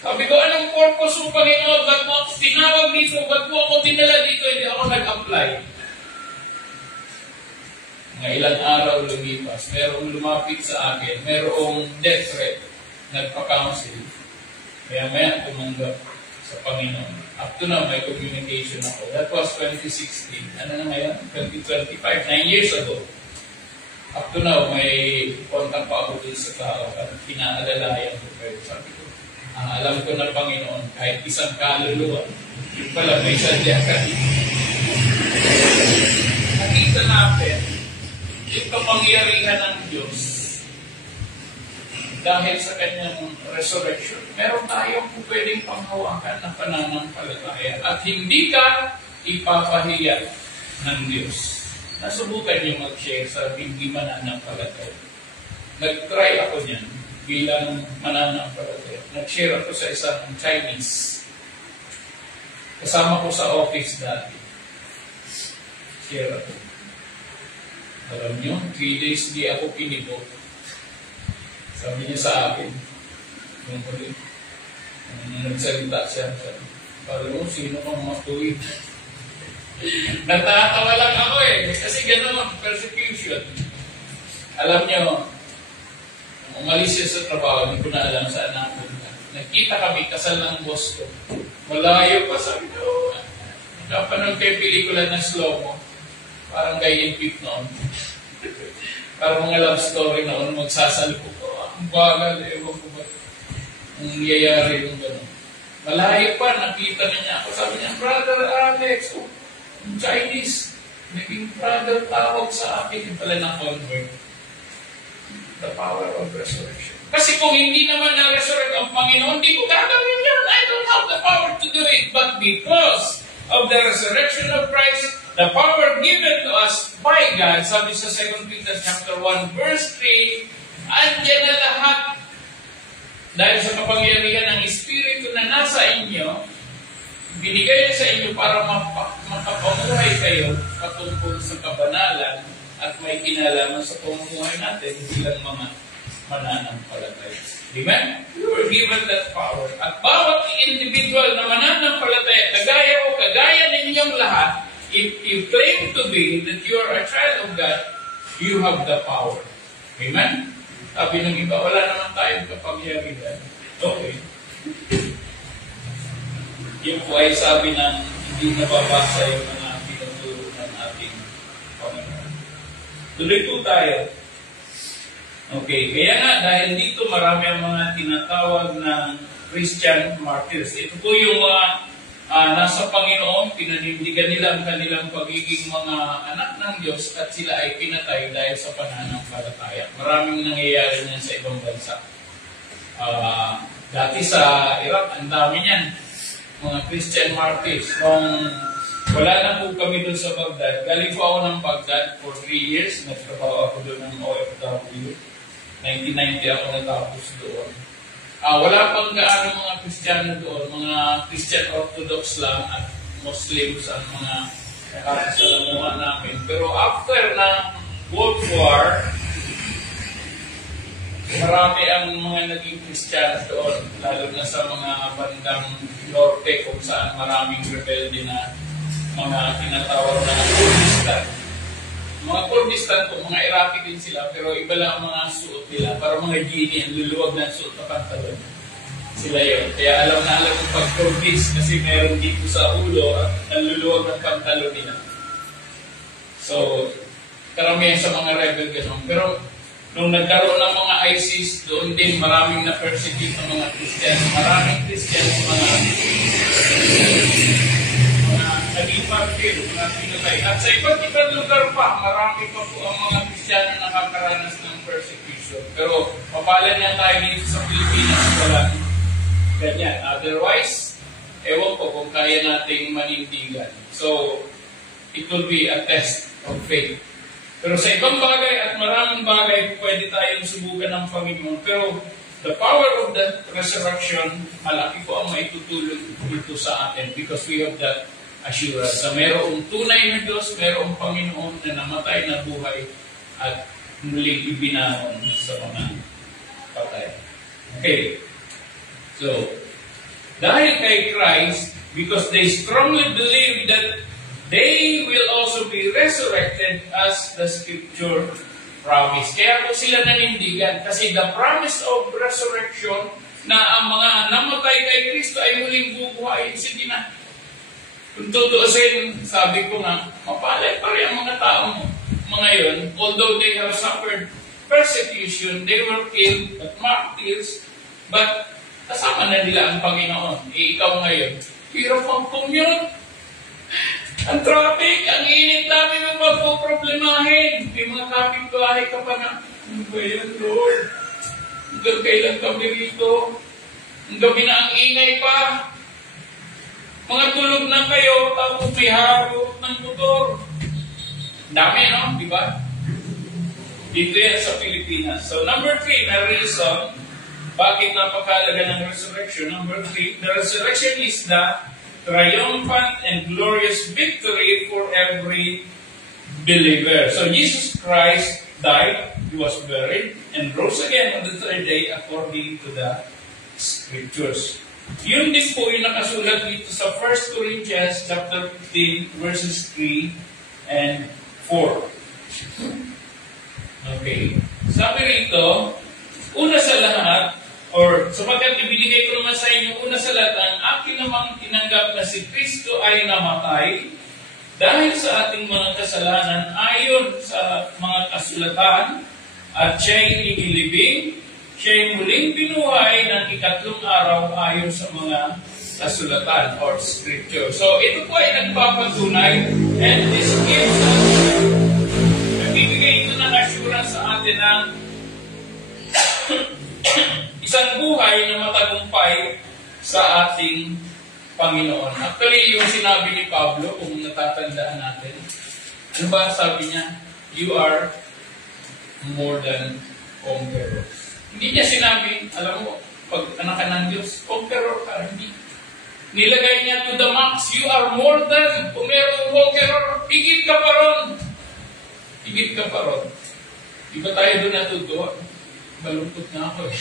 Sabi ko, anong purpose mo, Panginoon? Ba't mo ako tinawag dito? Ba't mo ako dinala dito? Hindi ako nag-apply. Mga ilang araw lumipas, merong lumapit sa akin, merong death threat, nagpa-counsel. Maya-maya tumanggap sa Panginoon. Up to now, may communication ako. That was 2016. Ano na ngayon? 2025, 9 years ago. Up to now, may contact pa ako din sa tao at pinaalalayan ko. Pero sabi ko, alam ko na Panginoon, kahit isang kaluluwa, yung pala may sadya ka. Nakita natin, yung kapangyarihan ng Diyos, dahil sa kanyang resurrection, meron tayong pwedeng panghawakan na pananampalataya at hindi ka ipapahiya ng Diyos. Nasubukan niyo mag-share sa hindi mananampalataya. Nag-try ako niyan bilang mananampalataya. Nag-share ako sa isang Chinese. Kasama ko sa office dati. Share ako. Alam niyo, 3 days di ako kinibo. Sabi niya sa akin, nung nagsalita siya, parang sino kang matuwid? Natatawa lang ako kasi gano'n ang persecution. Alam niyo, umalis siya sa trabaho, hindi ko na alam saan napunta. Nakita kami, kasal ng boss ko. Malayo pa, sabi ko, nakapanood kayo pelikula na slow-mo. Parang gayin pip noon. Parang mga love story na kung magsasalpo ko. Ang bagal, ewan ko ba ang nangyayari yung gano'n. Malayo pa, nakita na niya ako. Sabi niya, Brother Alex, yung Chinese, naging brother tawag sa akin, yung pala na-convert. The power of resurrection. Kasi kung hindi naman na-resurrect ang Panginoon, hindi ko gagawin yun. I don't have the power to do it. But because of the resurrection of Christ, the power given to us by God, sabi sa 2 Peter chapter 1, verse 3, andyan na lahat dahil sa kapangyarihan ng Espiritu na nasa inyo, binigay sa inyo para makapamuhay kayo patungkol sa kabanalan at may kinalaman sa pamumuhay natin bilang mga mananampalataya. Amen? We were given that power. At bawat individual na mananampalataya, kagaya ninyong lahat, if you claim to be that you are a child of God, you have the power. Amen? Sabi ng iba, wala naman tayong kapangyarihan. Okay. Yung po ay sabi ng hindi nababasa yung mga pinuturo ng ating Panginoon. Tuloy po tayo. Okay, kaya nga dahil dito marami ang mga tinatawag ng Christian martyrs. Ito po yung mga nasa Panginoon, pinanindigan nila ang kanilang pagiging mga anak ng Diyos at sila ay pinatay dahil sa pananampalataya. Maraming nangyayari niyan sa ibang bansa. Dati sa Iraq, ang dami niyan. Mga Christian martyrs. Nung wala na po kami doon sa Baghdad, galing po ako ng Baghdad for 3 years. Nagtrabaho ako doon ng OFW. 1990 ako natapos doon. Wala pang gaano mga Kristiyano doon, mga Christian Orthodox lang at Muslims ang mga nakakasalamuha namin. Pero after ng World War, marami ang mga naging Kristiyano doon, lalo na sa mga bandang norte kung saan maraming rebelde na mga tinatawag na Kurdistan. Mga Kurdistan po, mga Iraqi din sila, pero iba lang ang mga suot nila. Para mga gini, ang luluwag ng suot na pantalon. Sila yun. Kaya alam na alam kung pag-Kurdis, kasi meron dito sa ulo, ang luluwag ng pantalon nila. So, karamihan sa mga rebel gano'n. Pero, nung nagkaroon ng mga ISIS, doon din maraming na-persecute ng mga Christian. Maraming Christian mga nag-ipartil, mga pinatay. At sa iba't ibang lugar pa, marami pa po ang mga Kristiyano na nakakaranas ng persecution. Pero, mapala niya tayo dito sa Pilipinas, wala. Ganyan. Otherwise, ewan ko kung kaya nating manindigan. So, it will be a test of faith. Pero sa ibang bagay at maraming bagay, pwede tayong subukan ng Panginoon. Pero, the power of the resurrection, malaki po ang maitutulong dito sa atin because we have that assurance na mayroong tunay na Diyos, mayroong Panginoon na namatay na buhay at muling ibinaon sa mga patay. Okay. So, dahil kay Christ, because they strongly believe that they will also be resurrected as the Scripture promise. Kaya po sila nanindigan kasi the promise of resurrection na ang mga namatay kay Kristo ay muling bubuhayin. Sige na. Kung tutuusin, sabi ko nga, mapalay pa rin ang mga taong mga yun, although they have suffered persecution, they were killed at martyrs, but kasama na nila ang Panginoon. Ikaw ngayon, hirap ang commute. Ang traffic, ang init namin yung magpoproblemahin. May mga kapitbahay ka pa na, ano ba yan, Lord? Hanggang kailan kami rito? Ang gabi na ang ingay pa. Mga tulog na kayo, tapos may harap ng motor. Dami, no? Di ba? Dito yan sa Pilipinas. So, number 3, na reason, bakit napakalaga ng resurrection? Number 3, the resurrection is the triumphant and glorious victory for every believer. So, Jesus Christ died, He was buried, and rose again on the third day according to the Scriptures. Yun din po yung nakasulat dito sa 1 Corinthians chapter 15, verses 3 and 4. Okay. Sabi rito, una sa lahat, or sapagkat ibinigay ko naman sa inyo, una sa lahat, ang akin namang tinanggap na si Kristo ay namatay dahil sa ating mga kasalanan ayon sa mga kasulatan, at siya'y inilibing, siya'y muling binuhay ng ikatlong araw ayon sa mga kasulatan or scripture. So ito po ay nagpapatunay, and this gives us, nagbibigay ito ng assurance sa atin ng isang buhay na matagumpay sa ating Panginoon. Actually, yung sinabi ni Pablo, kung natatandaan natin, ano ba sabi niya? You are more than conquerors. Hindi niya sinabi, alam mo, pag anak ka ng Diyos, conqueror ka, hindi. Nilagay niya to the max, you are more than, kung merong conqueror, higit ka pa ron. Higit ka pa ron. Di ba tayo doon natutuwa? Balungkot na ako eh.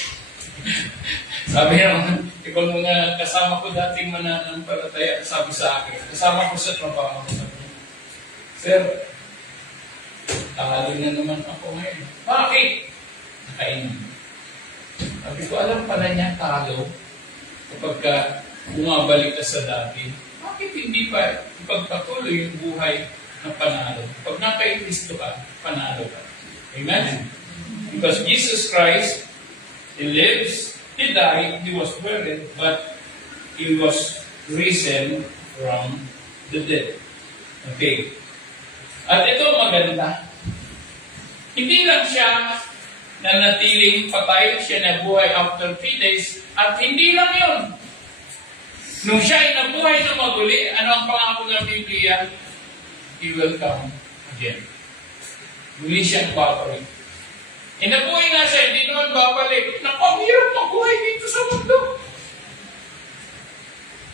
Sabi naman, ikaw mga kasama ko dating mananampalataya, sabi sa akin, kasama ko sa trabaho, sabi niya, Sir, talo na naman ako ngayon. Bakit? Nakainom. Sabi ko, alam pala niya talo kapag bumabalik ka sa dati. Bakit hindi pa ipagpatuloy yung buhay na panalo? Pag nakay Kristo ka, panalo ka. Amen? Because Jesus Christ, He lives, He died, He was buried, but He was risen from the dead. Okay. At ito maganda. Hindi lang siya nanatiling patay, siya nabuhay after 3 days, at hindi lang yun. Nung siya ay nabuhay na maguli, ano ang pangako ng Biblia? He will come again. Muli siyang babalik. Nabuhay nga siya, hindi naman babalik. Naku, ang hirap mabuhay dito sa mundo.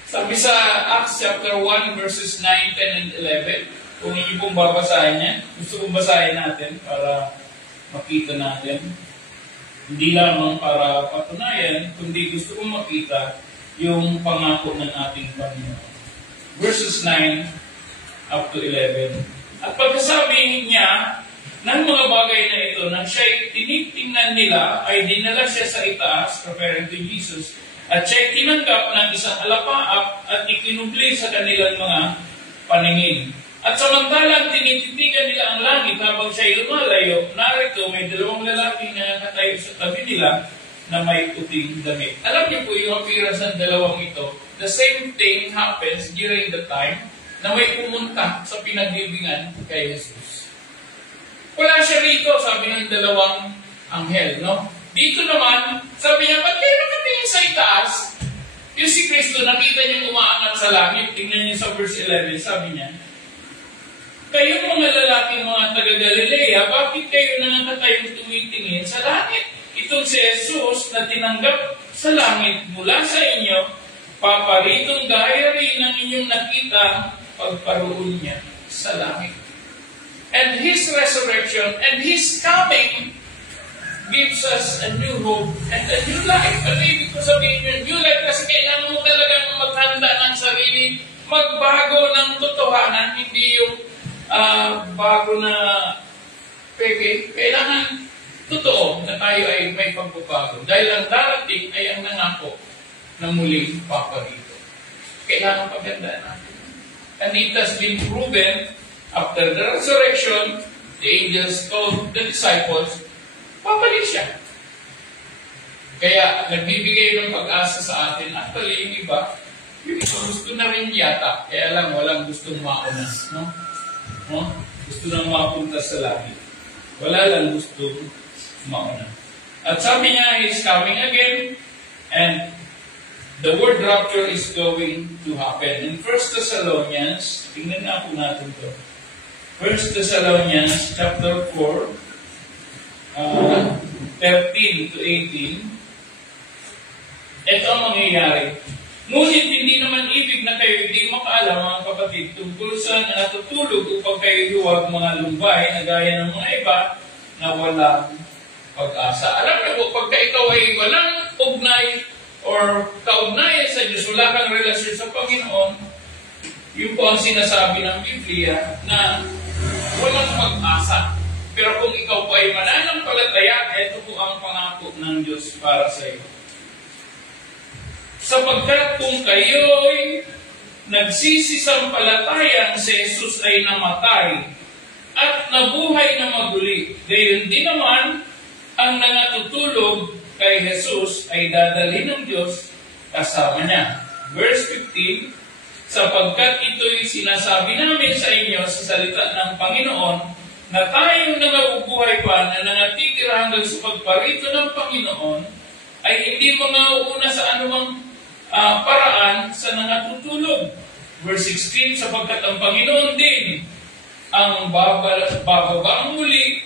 Sabi sa Acts chapter 1 verses 9, 10, and 11, kung hindi pong babasahin niya, gusto kong basahin natin para makita natin. Hindi lamang para patunayan, kundi gusto kong makita yung pangako ng ating Panginoon. Verses 9 up to 11. At pagkasabi niya ng mga bagay na ito, nang siya'y tinitingnan nila, ay dinala siya sa itaas, referring to Jesus, at siya'y tinanggap ng isang alapaap at ikinubli sa kanilang mga paningin. At samantalang tinititigan nila ang langit habang siya'y lumalayo, narito may dalawang lalaki na nakatayo sa tabi nila na may puting damit. Alam niyo po yung appearance ng dalawang ito, the same thing happens during the time na may pumunta sa pinaglibingan kay Jesus. Wala siya rito, sabi ng dalawang anghel, no? Dito naman, sabi niya, ba't kayo nakatingin sa itaas? Yung si Kristo, nakita niyo umaangat sa langit. Tingnan niyo sa verse 11, sabi niya, kayo mga lalaki, mga taga-Galilea, bakit kayo nakatayong tumitingin sa langit? Itong si Jesus na tinanggap sa langit mula sa inyo, paparitong gaya rin ng inyong nakita pagparoon niya sa langit. And His resurrection and His coming gives us a new hope and a new life. Ano ibig ko sabihin yun? New life kasi kailangan mo talagang maghanda ng sarili, magbago ng totohanan, hindi yung bago na peke. Kailangan totoo na tayo ay may pagbabago. Dahil ang darating ay ang nangako na muling paparito. Kailangan paghandaan natin. And it has been proven after the resurrection, the angels told the disciples, papalik siya. Kaya nagbibigay ng pag-asa sa atin. Actually, yung iba, yung iba gusto na rin yata. Kaya lang, walang gustong mauna. No? Gusto nang mapunta sa langit. Wala lang gustong mauna. At sabi niya, He's coming again. And the word rapture is going to happen. In 1 Thessalonians, tingnan nga po natin to. 1 Thessalonians chapter 4, 13 to 18. Ito ang mangyayari. Ngunit hindi naman ibig na kayo hindi makaalam, mga kapatid, tungkol sa natutulog upang kayo huwag mga lumbay na gaya ng mga iba na walang pag-asa. Alam na po, pagka ikaw ay walang ugnay or kaugnayan sa Diyos, wala kang relasyon sa Panginoon, yun po ang sinasabi ng Biblia na walang pag-asa. Pero kung ikaw po ay mananampalataya, ito po ang pangako ng Diyos para sa iyo. Sapagkat kung kayo'y nagsisisampalatayang si Jesus ay namatay at nabuhay na maguli, gayon din naman ang nangatutulog kay Jesus ay dadalhin ng Diyos kasama niya. Verse 15, sapagkat ito'y sinasabi namin sa inyo sa salita ng Panginoon na tayong nangabubuhay pa na nangatitira hanggang sa pagparito ng Panginoon ay hindi mga uuna sa anumang paraan sa nangatutulog. Verse 16, sapagkat ang Panginoon din ang bababang muli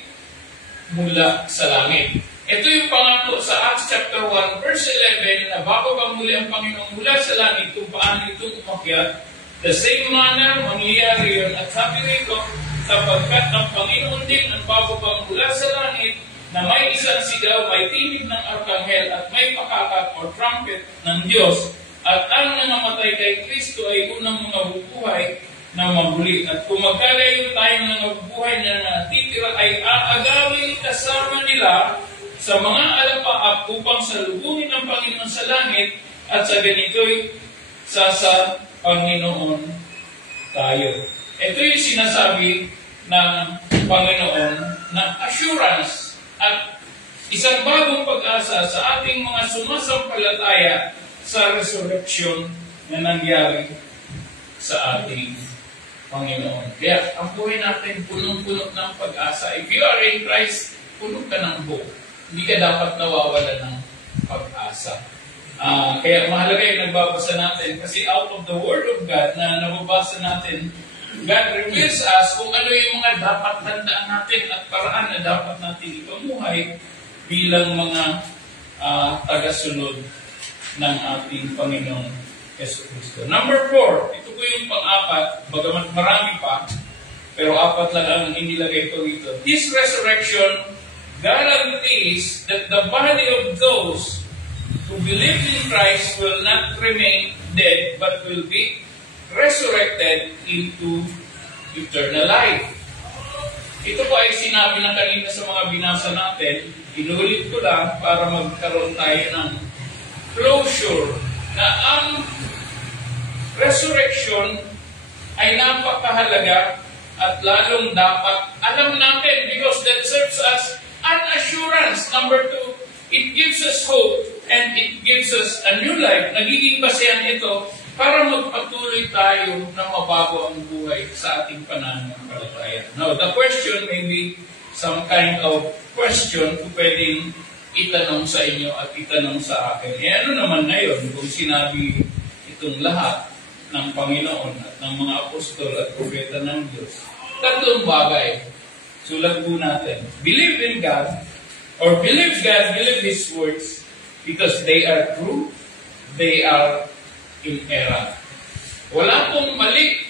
mula sa langit. Ito yung pangako sa Acts chapter 1 verse 11 na bababang muli ang Panginoon mula sa langit kung paano ito umakyat. The same manner, mangyayari yun. At sabi rito, sapagkat ang Panginoon din ang bababang mula sa langit na may isang sigaw, may tinig ng arkanghel at may pakakat o trumpet ng Diyos. At ang nangamatay kay Kristo ay unang mga bubuhay na maguli. At kung magkalayo tayong nangabubuhay na natitira ay aagawin kasama nila sa mga alapaap upang salubungin ng Panginoon sa langit at sa ganito'y sa Panginoon tayo. Ito yung sinasabi ng Panginoon na assurance at isang bagong pag-asa sa ating mga sumasampalataya sa resurrection na nangyari sa ating Panginoon. Kaya ang buhay natin punong-puno ng pag-asa. If you are in Christ, puno ka ng hope. Hindi ka dapat nawawala ng pag-asa. Kaya mahalaga yung nagbabasa natin kasi out of the Word of God na nababasa natin, God reveals us kung ano yung mga dapat tandaan natin at paraan na dapat natin ipamuhay bilang mga tagasunod ng ating Panginoon Yesu Cristo. Number 4, ito po yung pang-apat, bagamat marami pa, pero 4 lang ang inilagay ko rito. This resurrection guarantees that the body of those who believe in Christ will not remain dead but will be resurrected into eternal life. Ito po ay sinabi na kanina sa mga binasa natin. Inulit ko lang para magkaroon tayo ng closure na ang resurrection ay napakahalaga at lalong dapat alam natin because that serves us an assurance. Number 2, it gives us hope and it gives us a new life. Nagiging basehan ito para magpatuloy tayo na mabago ang buhay sa ating pananampalataya. Now, the question may be some kind of question kung pwedeng itanong sa inyo at itanong sa akin. Ano naman ngayon kung sinabi itong lahat ng Panginoon at ng mga apostol at propeta ng Diyos? 3 bagay. Sulat po natin. Believe in God, or believe God, believe His words, because they are true, they are inerrant. Wala pong mali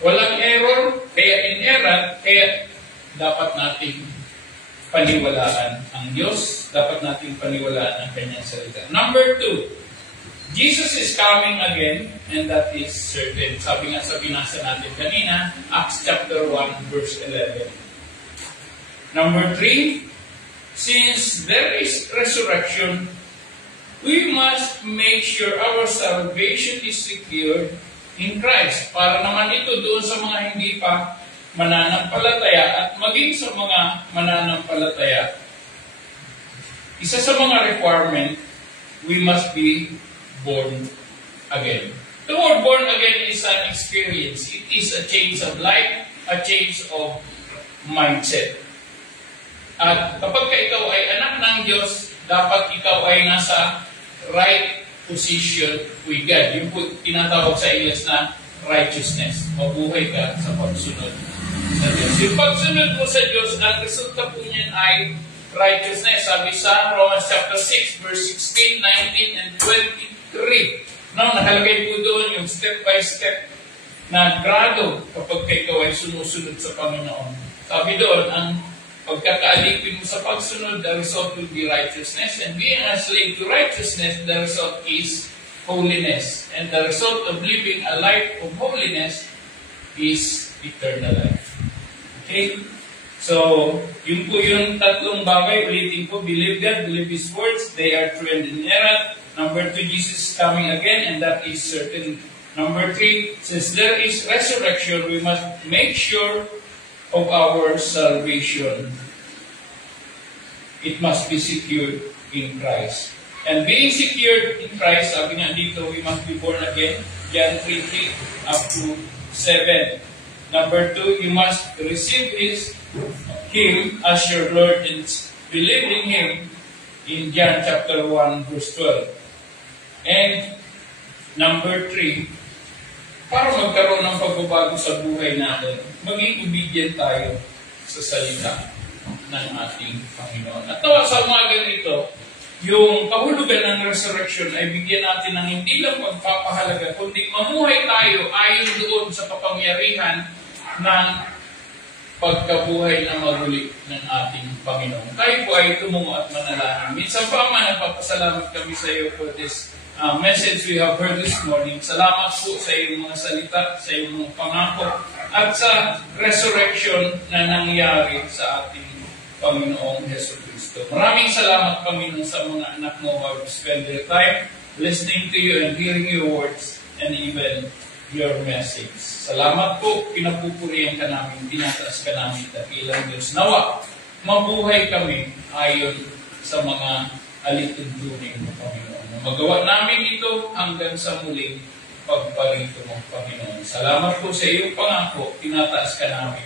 Walang error, kaya inerrant, kaya dapat nating paniwalaan ang Diyos, dapat nating paniwalaan ang Kanyang salita. Number 2, Jesus is coming again, and that is certain. Sabi nga sa binasa natin kanina, Acts chapter 1, verse 11. Number 3, since there is resurrection, we must make sure our salvation is secured in Christ. Para naman ito doon sa mga hindi pa mananampalataya at maging sa mga mananampalataya. Isa sa mga requirement, we must be born again. The word born again is an experience. It is a change of life, a change of mindset. At kapag ikaw ay anak ng Diyos, dapat ikaw ay nasa right position with God. Yung tinatawag sa English na righteousness. Mabuhay ka sa pagsunod sa Diyos. Yung pagsunod mo sa Diyos, ang resulta po niyan ay righteousness. Sabi sa Romans chapter 6, verse 16, 19, and 23. No, nakalagay po doon yung step by step na grado kapag ikaw ay sumusunod sa Panginoon. Sabi doon, ang pagkakaalipin mo sa pagsunod, the result will be righteousness. And being a slave to righteousness, the result is holiness. And the result of living a life of holiness is eternal life. Okay? So, yun po yung tatlong bagay. Ulitin ko, believe God, believe His words. They are true and inerrant. Number 2, Jesus is coming again, and that is certain. Number 3, since there is resurrection, we must make sure of our salvation. It must be secured in Christ. And being secured in Christ, sabi nga dito, we must be born again. John 3:3 up to 7. Number 2, you must receive Him as your Lord and believe in Him in John chapter 1 verse 12. And number 3, para magkaroon ng pagbabago sa buhay natin, maging obedient tayo sa salita ng ating Panginoon. At nawa sa umaga nito, yung kahulugan ng resurrection ay bigyan natin ng hindi lang pagpapahalaga, kundi mamuhay tayo ayon doon sa kapangyarihan ng pagkabuhay na maguli ng ating Panginoon. Tayo po ay tumungo at manalangin. Minsan pa man, nagpapasalamat kami sa iyo for this message we have heard this morning. Salamat po sa iyong mga salita, sa iyong mga pangako, at sa resurrection na nangyari sa ating Panginoong Hesus Kristo. Maraming salamat, Panginoon, sa mga anak mo who have spent their time listening to you and hearing your words and even your message. Salamat po, pinapupurihan ka namin, tinataas ka namin, dakilang Diyos. Nawa, mabuhay kami ayon sa mga alituntunin mo, Panginoon. Magawa namin ito hanggang sa muling pagparito mo, Panginoon. Salamat po sa iyong pangako, tinataas ka namin,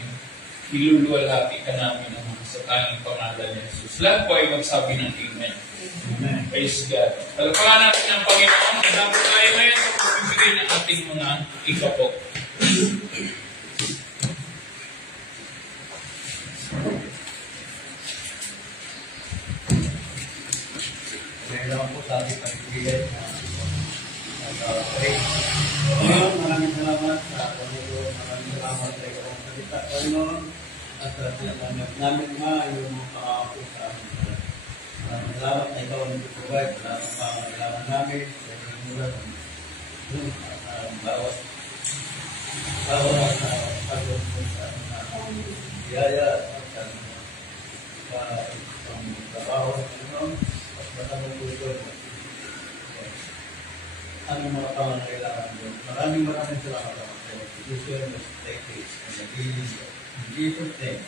iluluwalhati ka namin ang sa tanging pangalan ni Jesus. Lahat po ay magsabi ng Amen. Amen. Praise God. Palpakan natin ang Panginoon. Salamat tayo ngayon sa pagbibigay ng ating mga ikapok. Kailangan po sa ating pagbibigay. Maraming salamat sa Panginoon. Maraming salamat sa iyong salita, Panginoon. At sinasabi namin nga yung pangako sa amin. Maraming salamat na ikaw ang nag-provide. Salamat sa pangangailangan namin. Sa iyong mula ng bawat pagod mo sa biyaya at ang trabaho ng Panginoon. At matamang po ano mga pangangailangan mo. Maraming salamat sa iyo. You share the statements and the dealings of Jesus' name.